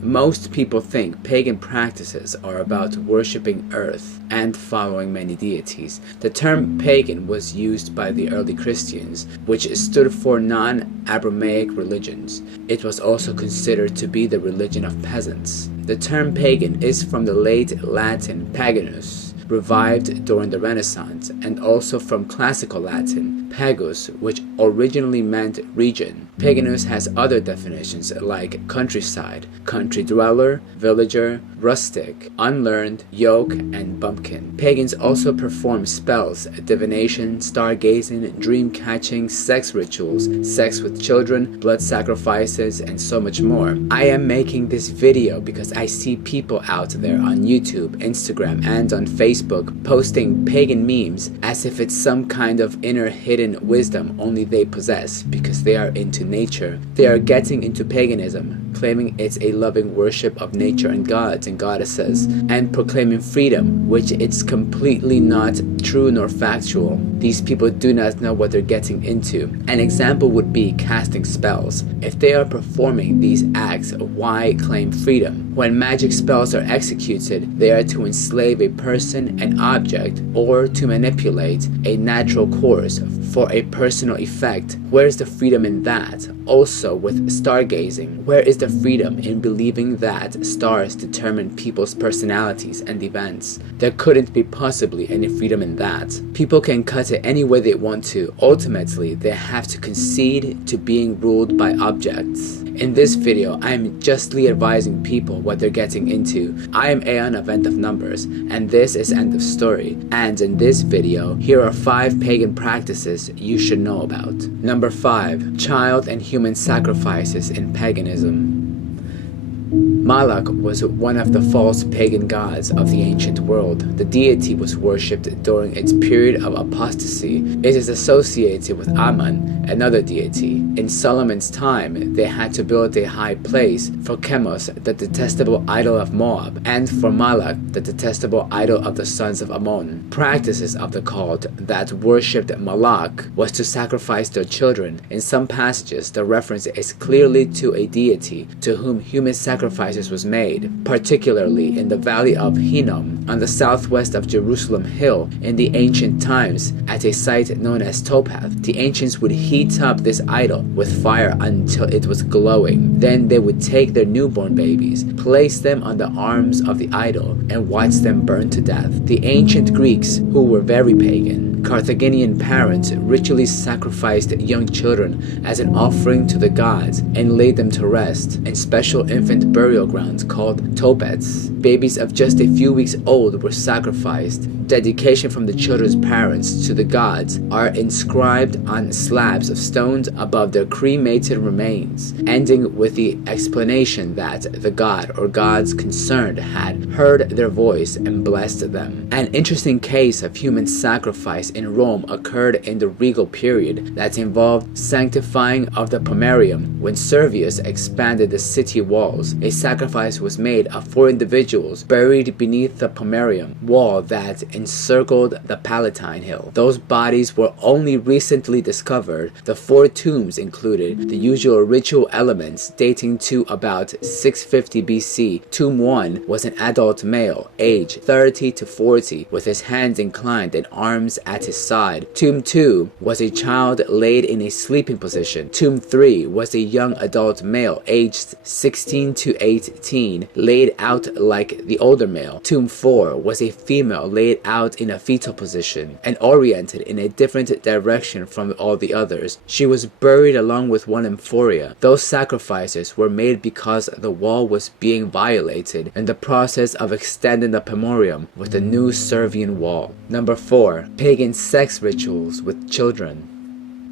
Most people think pagan practices are about worshipping earth and following many deities. The term pagan was used by the early Christians, which stood for non-Abrahamic religions. It was also considered to be the religion of peasants. The term pagan is from the late Latin paganus, revived during the Renaissance, and also from classical Latin pagus, which originally meant region. Paganus has other definitions like countryside, country dweller, villager, rustic, unlearned, yoke, and bumpkin. Pagans also perform spells, divination, stargazing, dream catching, sex rituals, sex with children, blood sacrifices, and so much more. I am making this video because I see people out there on YouTube, Instagram, and on Facebook posting pagan memes as if it's some kind of inner hidden wisdom only they possess because they are into nature. They are getting into paganism, claiming it's a loving worship of nature and gods and goddesses, and proclaiming freedom, which it's completely not true nor factual. These people do not know what they're getting into. An example would be casting spells. If they are performing these acts, why claim freedom? When magic spells are executed, they are to enslave a person, an object, or to manipulate a natural course for a personal effect. Where is the freedom in that? Also with stargazing, where is the freedom in believing that stars determine people's personalities and events? There couldn't be possibly any freedom in that. People can cut it any way they want to. Ultimately, they have to concede to being ruled by objects. In this video, I am justly advising people what they're getting into. I am Aeon of End of Numbers, and this is End of Story. And in this video, here are 5 pagan practices you should know about. Number 5. Child and human sacrifices in paganism. Moloch was one of the false pagan gods of the ancient world. The deity was worshipped during its period of apostasy. It is associated with Ammon, another deity. In Solomon's time, they had to build a high place for Chemosh, the detestable idol of Moab, and for Moloch, the detestable idol of the sons of Ammon. Practices of the cult that worshipped Moloch was to sacrifice their children. In some passages, the reference is clearly to a deity to whom human sacrifices was made, particularly in the valley of Hinnom on the southwest of Jerusalem Hill. In the ancient times, at a site known as Topath, the ancients would heat up this idol with fire until it was glowing. Then they would take their newborn babies, place them on the arms of the idol, and watch them burn to death. The ancient Greeks, who were very pagan, Carthaginian parents ritually sacrificed young children as an offering to the gods and laid them to rest in special infant burial grounds called topets. Babies of just a few weeks old were sacrificed. Dedication from the children's parents to the gods are inscribed on slabs of stones above their cremated remains, ending with the explanation that the god or gods concerned had heard their voice and blessed them. An interesting case of human sacrifice in Rome occurred in the regal period that involved sanctifying of the Pomerium. When Servius expanded the city walls, a sacrifice was made of 4 individuals buried beneath the Pomerium wall that encircled the Palatine Hill. Those bodies were only recently discovered. The 4 tombs included the usual ritual elements dating to about 650 BC. Tomb 1 was an adult male, age 30 to 40, with his hands inclined and arms at his side. Tomb 2 was a child laid in a sleeping position. Tomb 3 was a young adult male, aged 16 to 18, laid out like the older male. Tomb 4 was a female laid out in a fetal position and oriented in a different direction from all the others. She was buried along with one amphoria. Those sacrifices were made because the wall was being violated in the process of extending the Pomerium with the new Servian wall. Number 4. Pagan sex rituals with children.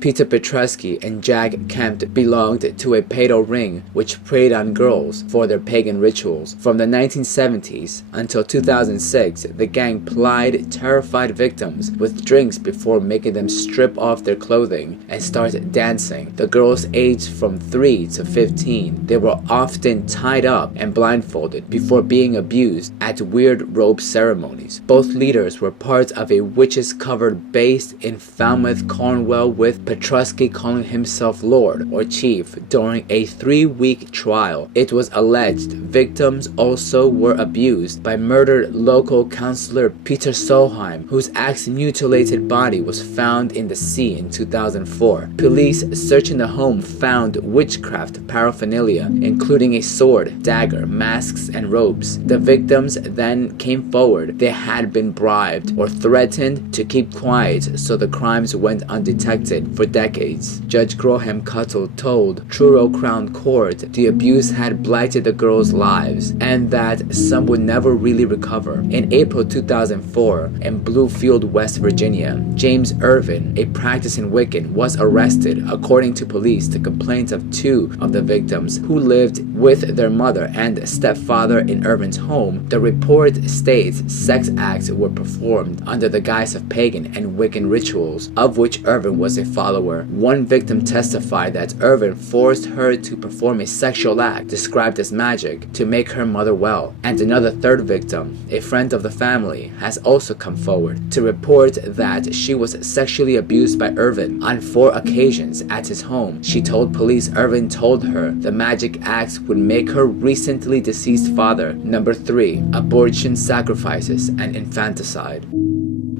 Peter Petresky and Jack Kemp belonged to a pedo ring which preyed on girls for their pagan rituals. From the 1970s until 2006, the gang plied terrified victims with drinks before making them strip off their clothing and start dancing. The girls aged from 3 to 15. They were often tied up and blindfolded before being abused at weird robe ceremonies. Both leaders were part of a witches covered based in Falmouth, Cornwall with Petrusky calling himself Lord or Chief during a 3-week trial. It was alleged victims also were abused by murdered local councillor Peter Solheim, whose axe-mutilated body was found in the sea in 2004. Police searching the home found witchcraft paraphernalia, including a sword, dagger, masks, and robes. The victims then came forward. They had been bribed or threatened to keep quiet, so the crimes went undetected for decades. Judge Graham Cuttle told Truro Crown Court the abuse had blighted the girls' lives and that some would never really recover. In April 2004, in Bluefield, West Virginia, James Irvin, a practicing Wiccan, was arrested. According to police, the complaints of 2 of the victims who lived with their mother and stepfather in Irvin's home, the report states sex acts were performed under the guise of pagan and Wiccan rituals, of which Irvin was a follower. One victim testified that Irvin forced her to perform a sexual act described as magic to make her mother well. And another third victim, a friend of the family, has also come forward to report that she was sexually abused by Irvin on 4 occasions at his home. She told police Irvin told her the magic acts would make her recently deceased father. Number 3. Abortion, sacrifices, and infanticide.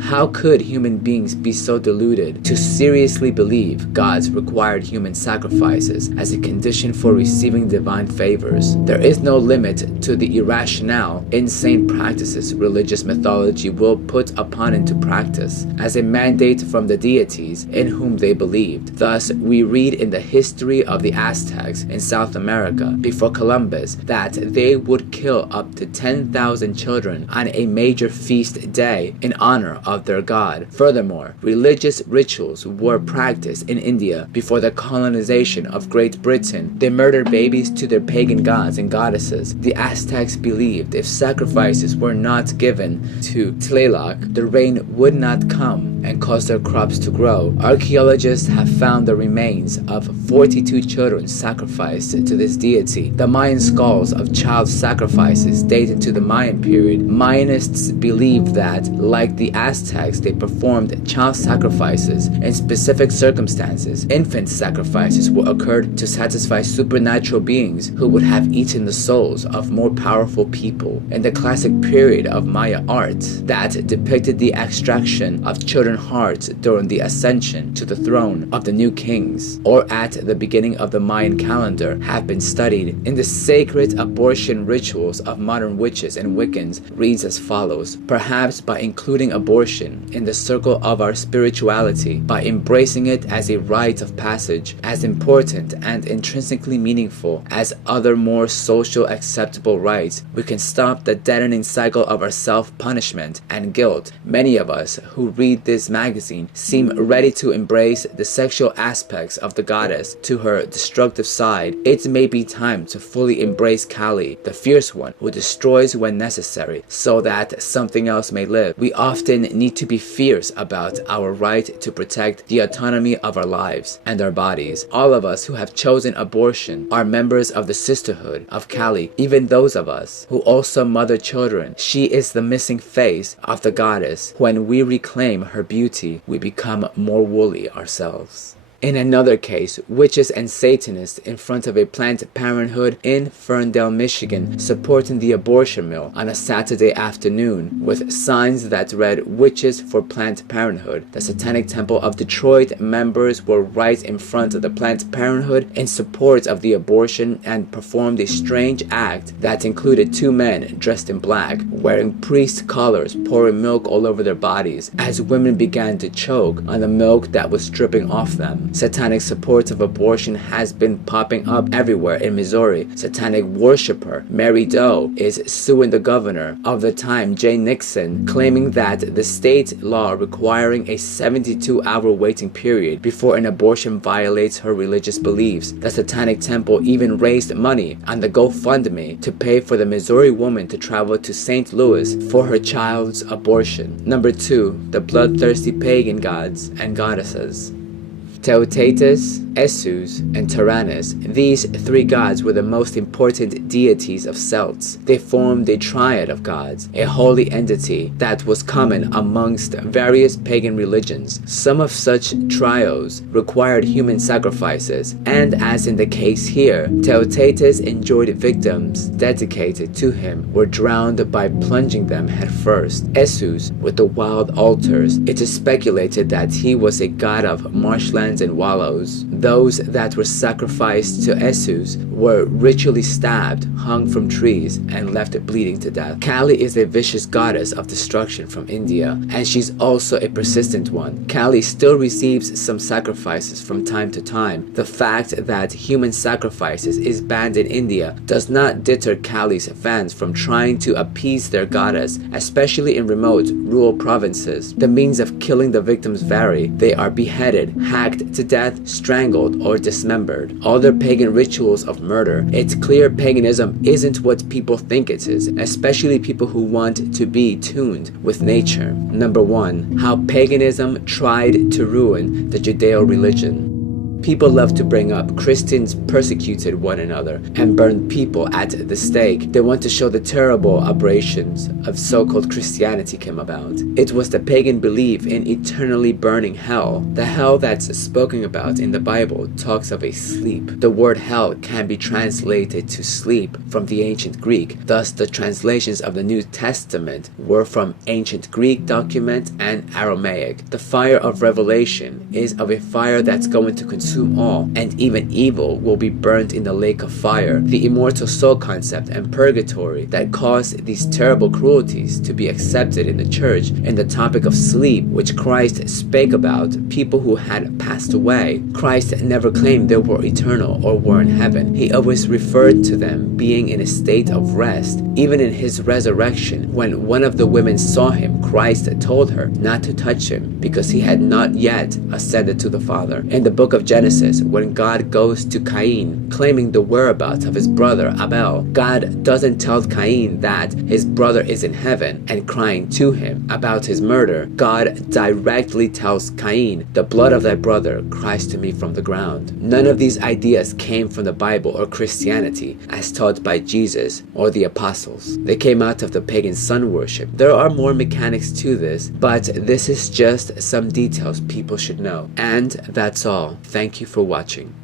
How could human beings be so deluded to seriously believe God's required human sacrifices as a condition for receiving divine favors? There is no limit to the irrational, insane practices religious mythology will put upon into practice as a mandate from the deities in whom they believed. Thus, we read in the history of the Aztecs in South America before Columbus that they would kill up to 10,000 children on a major feast day in honor of their god. Furthermore, religious rituals were practiced in India before the colonization of Great Britain. They murdered babies to their pagan gods and goddesses. The Aztecs believed if sacrifices were not given to Tlaloc, the rain would not come and cause their crops to grow. Archaeologists have found the remains of 42 children sacrificed to this deity. The Mayan skulls of child sacrifices dated to the Mayan period. Mayanists believed that, like the Aztecs, they performed child sacrifices in specific circumstances. Infant sacrifices would occur to satisfy supernatural beings who would have eaten the souls of more powerful people. In the classic period of Maya art that depicted the extraction of children's hearts during the ascension to the throne of the new kings, or at the beginning of the Mayan calendar, have been studied. In the sacred abortion rituals of modern witches and Wiccans reads as follows: perhaps by including abortion in the circle of our spirituality, by embracing it as a rite of passage, as important and intrinsically meaningful as other more social acceptable rites, we can stop the deadening cycle of our self-punishment and guilt. Many of us who read this magazine seem ready to embrace the sexual aspects of the goddess to her destructive side. It may be time to fully embrace Kali, the fierce one who destroys when necessary, so that something else may live. We often need to be fierce about our right to protect the autonomy of our lives and our bodies. All of us who have chosen abortion are members of the sisterhood of Kali, even those of us who also mother children. She is the missing face of the goddess. When we reclaim her beauty, we become more woolly ourselves. In another case, witches and Satanists in front of a Planned Parenthood in Ferndale, Michigan, supporting the abortion mill on a Saturday afternoon with signs that read "Witches for Planned Parenthood." The Satanic Temple of Detroit members were right in front of the Planned Parenthood in support of the abortion and performed a strange act that included 2 men dressed in black, wearing priest collars, pouring milk all over their bodies as women began to choke on the milk that was dripping off them. Satanic support of abortion has been popping up everywhere in Missouri. Satanic worshiper Mary Doe is suing the governor of the time, Jay Nixon, claiming that the state law requiring a 72-hour waiting period before an abortion violates her religious beliefs. The Satanic Temple even raised money on the GoFundMe to pay for the Missouri woman to travel to St. Louis for her child's abortion. Number 2. The bloodthirsty pagan gods and goddesses. Teotatus, Esus, and Tyrannus. These three gods were the most important deities of Celts. They formed a triad of gods, a holy entity that was common amongst various pagan religions. Some of such trios required human sacrifices, and as in the case here, Teotatus enjoyed victims dedicated to him were drowned by plunging them headfirst. Esus, with the wild altars, it is speculated that he was a god of marshlands and wallows. Those that were sacrificed to Esus were ritually stabbed, hung from trees, and left bleeding to death. Kali is a vicious goddess of destruction from India, and she's also a persistent one. Kali still receives some sacrifices from time to time. The fact that human sacrifices is banned in India does not deter Kali's fans from trying to appease their goddess, especially in remote, rural provinces. The means of killing the victims vary. They are beheaded, hacked to death, strangled, or dismembered. All their pagan rituals of murder. It's clear paganism isn't what people think it is, especially people who want to be tuned with nature. Number 1. How paganism tried to ruin the Judeo religion. People love to bring up Christians persecuted one another and burned people at the stake. They want to show the terrible aberrations of so-called Christianity came about. It was the pagan belief in eternally burning hell. The hell that's spoken about in the Bible talks of a sleep. The word hell can be translated to sleep from the ancient Greek. Thus, the translations of the New Testament were from ancient Greek document and Aramaic. The fire of Revelation is of a fire that's going to consume all, and even evil will be burnt in the lake of fire. The immortal soul concept and purgatory that caused these terrible cruelties to be accepted in the church, and the topic of sleep which Christ spake about people who had passed away. Christ never claimed they were eternal or were in heaven. He always referred to them being in a state of rest. Even in his resurrection, when one of the women saw him, Christ told her not to touch him because he had not yet ascended to the Father. In the book of Genesis, when God goes to Cain, claiming the whereabouts of his brother Abel, God doesn't tell Cain that his brother is in heaven and crying to him about his murder. God directly tells Cain, the blood of thy brother cries to me from the ground. None of these ideas came from the Bible or Christianity as taught by Jesus or the apostles. They came out of the pagan sun worship. There are more mechanics to this, but this is just some details people should know. And that's all. Thank you for watching.